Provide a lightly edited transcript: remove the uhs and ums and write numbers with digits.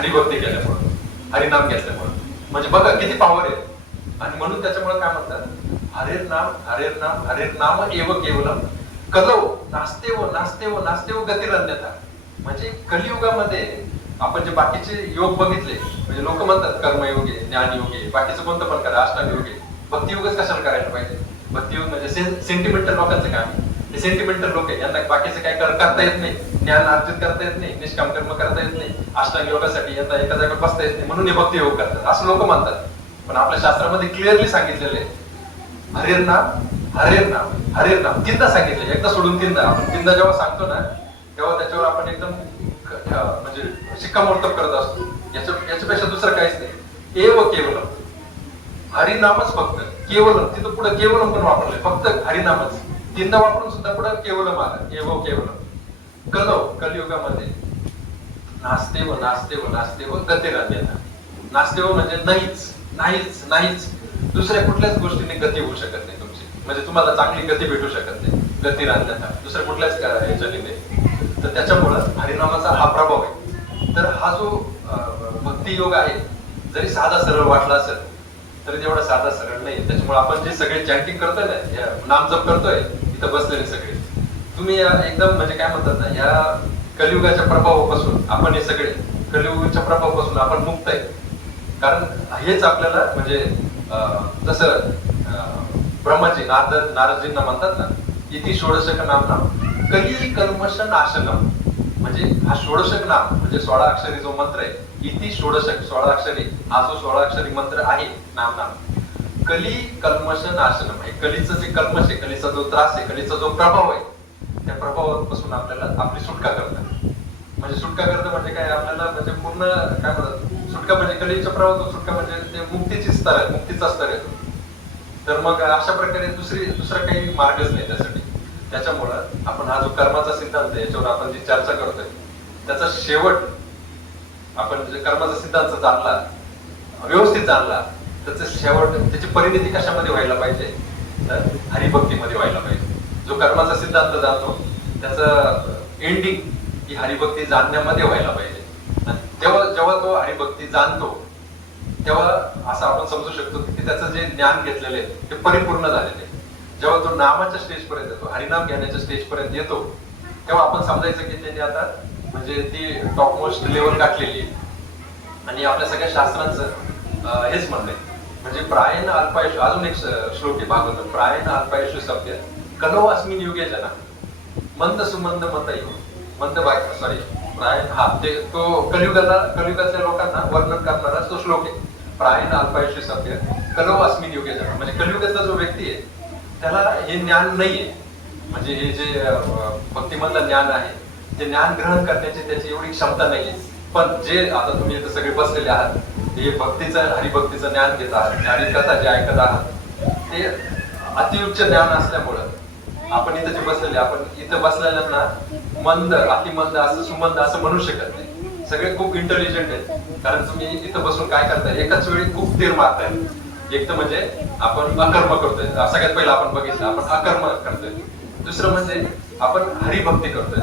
हरिभक्ती केल्यामुळे, हरिनाम घेतल्यामुळे. म्हणजे बघा किती पॉवर आहे. आणि म्हणून त्याच्यामुळे काय म्हणतात, हरेर नाम हरेर नाम हरेर नाम एव केवलम कलव नास्तेव गतिरन्यथा. म्हणजे कलियुगामध्ये आपण जे बाकीचे योग बघितले, म्हणजे लोक म्हणतात कर्मयोग आहे, ज्ञानयोग आहे, बाकीचं कोणतं पण करा, अष्टांग आहे. भक्तियोगच कशाला करायला पाहिजे? भक्तियोग म्हणजे सेंटिमेंटल लोकांचं काम. हे सेंटिमेंटल लोक आहे, यांना बाकीचं काय करता येत नाही, ज्ञान अर्जित करता येत नाही, निष्काम कर्म करता येत नाही, अष्टांग योगासाठी यांना एका जागेवर बसता येत नाही, म्हणून हे भक्तियोग करतात असं लोक म्हणतात. पण आपल्या शास्त्रामध्ये क्लिअरली सांगितलेलं आहे, हरेर नाम तीनदा सांगितले, एकदा सोडून तीनदा. आपण तीनदा जेव्हा सांगतो ना, तेव्हा त्याच्यावर आपण एकदम म्हणजे शिक्कामोर्तब करत असतो. याच्यापेक्षा दुसरं काहीच नाही. एव केवलम, हरिनामच फक्त. केवलम, तिथं पुढे केवलम पण वापरले, फक्त हरिनामच. तीनदा वापरून सुद्धा पुढे केवलम आलं, एव केवलम. कलियुगामध्ये नास्तेव गतिरन्यथा. नास्तेव म्हणजे नाहीच दुसऱ्या कुठल्याच गोष्टीने गती होऊ शकत नाही तुमची. म्हणजे तुम्हाला चांगली गती भेटू शकत नाही, गतिरन्यथा, दुसऱ्या कुठल्याच याच्याने नाही. तर त्याच्यामुळं हरिनामाचा हा प्रभाव आहे. तर हा जो भक्ती योग आहे, जरी साधा सरळ वाटला असेल तरी तेवढा साधा सरळ नाही. त्याच्यामुळे आपण जे सगळे चॅन्टिंग करतोय ना, नामजप करतोय इथं बसलेले सगळे, तुम्ही एकदम म्हणजे काय म्हणतात ना, या कलियुगाच्या प्रभावापासून आपण हे सगळे कलियुगाच्या प्रभावापासून आपण मुक्त आहे. कारण हेच आपल्याला म्हणजे जसं ब्रह्माजी नारदजींना म्हणतात ना, इति षोडशक नाम कली कल्मश नाशनम. म्हणजे हा षोडशक नाम म्हणजे 16 अक्षरी जो मंत्र आहे, इति षोडशक 16 अक्षरी, हा जो 16 अक्षरी मंत्र आहे नाम कली कल्मश नाशनम आहे. कलीचं जे कल्मश आहे, कलीचा जो त्रास आहे, कलीचा जो प्रभाव आहे, त्या प्रभावापासून आपल्याला आपली सुटका करतात. म्हणजे सुटका करतं म्हणजे काय, आपल्याला म्हणजे पूर्ण काय म्हणतात, सुटका म्हणजे कलीच्या प्रभावातून सुटका म्हणजे ते मुक्तीची स्तर आहे, मुक्तीचा स्तर आहे. तर मग अशा प्रकारे दुसरा काही मार्गच नाही त्यासाठी. त्याच्यामुळं आपण हा जो कर्माचा सिद्धांत आहे, याच्यावर आपण जी चर्चा करतोय, त्याचा शेवट आपण जे कर्माचा सिद्धांत जाणला, व्यवस्थित जाणला, त्याचा शेवट, त्याची परिणती कशामध्ये व्हायला पाहिजे, तर हरिभक्तीमध्ये व्हायला पाहिजे. जो कर्माचा सिद्धांत जाणतो त्याचं एंडिंग ही हरिभक्ती जाणण्यामध्ये व्हायला पाहिजे. आणि जेव्हा तो हरिभक्ती जाणतो, तेव्हा असं आपण समजू शकतो की त्याचं जे ज्ञान घेतलेले आहे ते परिपूर्ण झालेले. जेव्हा तो नामाच्या स्टेज पर्यंत येतो, हरिनाम घेण्याच्या स्टेज पर्यंत येतो, तेव्हा आपण समजायचं की त्यांनी आता म्हणजे ती टॉपमोस्ट लेवल गाठलेली आहे. आणि आपल्या सगळ्या शास्त्रांचं हेच म्हणणं आहे. म्हणजे प्रायण अल्पायुष्य, अजून एक श्लोक आहे भागवत, प्रायण अल्पायुष्य सभ्य कलो अस्मिन युगे जना मंद सुमंद मंद सॉरी प्रायण, हा ते तो कलियुगातल्या लोकांना वर्णन करणारा तो श्लोक आहे. प्रायण अल्पायुष्य सभ्य कलो अस्मिन युगे जना. म्हणजे कलियुगातला जो व्यक्ती आहे त्याला हे ज्ञान नाहीये. म्हणजे हे जे भक्तिमधलं ज्ञान आहे, ते ज्ञान ग्रहण करण्याची त्याची एवढी क्षमता नाहीये. पण जे आता तुम्ही इथं सगळे बसलेले आहात, हे हरिभक्तीचं ज्ञान घेत आहात, हरिकथा जे ऐकत आहात, ते अतिउच्च ज्ञान असल्यामुळं आपण इथं जे बसलेले, आपण इथं बसलेल्यांना मंद, अतिमंद असं सुमंद असं म्हणू शकत नाही. सगळे खूप इंटेलिजंट आहेत. कारण तुम्ही इथं बसून काय करताय, एकाच वेळी खूप तीर मारताय. एक तर म्हणजे आपण अकर्म करतोय, सगळ्यात पहिला आपण बघितलं आपण अकर्म करतोय. दुसरं म्हणजे आपण हरिभक्ती करतोय.